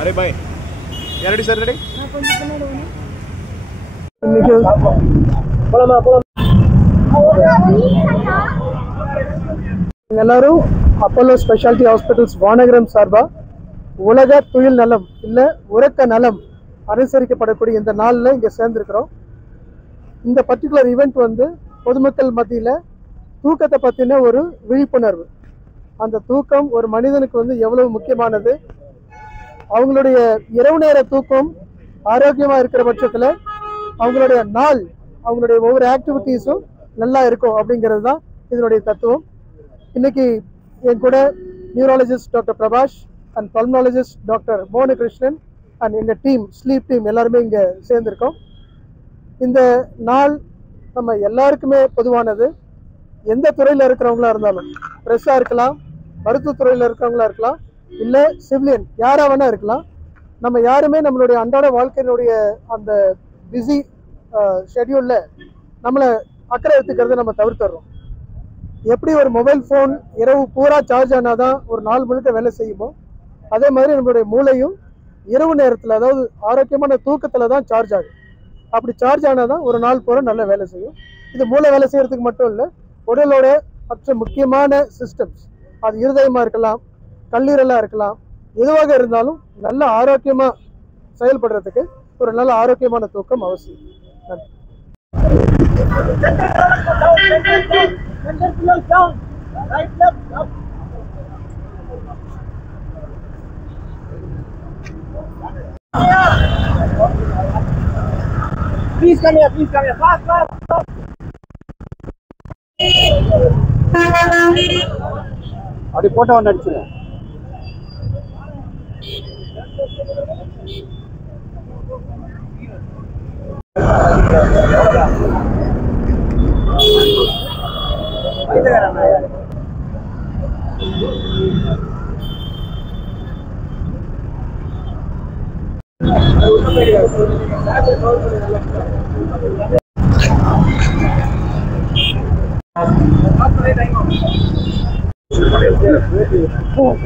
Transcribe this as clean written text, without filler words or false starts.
अरे भाई यार रेडी सर रेडी எல்லாரும் அப்போலோ ஸ்பெஷாலிட்டி ஹாஸ்பிட்டல்ஸ் வானகரம் சார்பா உலக துயில் நலம் இல்லை உறக்க நலம் அனுசரிக்கப்படக்கூடிய இந்த நாளில் இங்கே சேர்ந்துருக்கிறோம். இந்த பர்டிகுலர் ஈவெண்ட் வந்து பொதுமக்கள் மத்தியில் தூக்கத்தை பற்றின ஒரு விழிப்புணர்வு. அந்த தூக்கம் ஒரு மனிதனுக்கு வந்து எவ்வளவு முக்கியமானது, அவங்களுடைய இரவு நேர தூக்கம் ஆரோக்கியமாக இருக்கிற பட்சத்தில் அவங்களுடைய நாள் அவங்களுடைய ஒவ்வொரு ஆக்டிவிட்டீஸும் நல்லா இருக்கும் அப்படிங்கிறது தான் இதனுடைய தத்துவம். இன்னைக்கு என் கூட neurologist doctor Prabhash and pulmonologist doctor Mohanakrishnan and எங்கள் டீம் ஸ்லீப் டீம் எல்லாருமே இங்கே சேர்ந்துருக்கோம். இந்த நாள் நம்ம எல்லாருக்குமே பொதுவானது. எந்த துறையில் இருக்கிறவங்களா இருந்தாலும், ப்ரெஸ்ஸாக இருக்கலாம், மருத்துவத்துறையில் இருக்கிறவங்களா இருக்கலாம், இல்லை சிவிலியன் யாராக வேணால் இருக்கலாம், நம்ம யாருமே நம்மளுடைய அன்றாட வாழ்க்கையினுடைய அந்த பிஸி ஷெட்யூலில் நம்மளை அக்கறை எடுத்துக்கிறத நம்ம தவிர்த்துறோம். எப்படி ஒரு மொபைல் ஃபோன் இரவு பூரா சார்ஜ் ஆனால் தான் ஒரு நாள் முழுக்க வேலை செய்யுமோ, அதே மாதிரி நம்மளுடைய மூளையும் இரவு நேரத்தில், அதாவது ஆரோக்கியமான தூக்கத்தில் தான் சார்ஜ் ஆகும். அப்படி சார்ஜ் ஆனால் தான் ஒரு நாள் பூரா நல்ல வேலை செய்யும். இது மூளை வேலை செய்கிறதுக்கு மட்டும் இல்லை, உடலோட மற்ற முக்கியமான சிஸ்டம்ஸ், அது இருதயமாக இருக்கலாம், கல்லீரலாக இருக்கலாம், எதுவாக இருந்தாலும் நல்ல ஆரோக்கியமாக செயல்படுறதுக்கு ஒரு நல்ல ஆரோக்கியமான தூக்கம் அவசியம். நன்றி. Please come here, fast, fast, fast. அப்படி போட்டோ ஒன்று அடிச்சுங்க. Oh.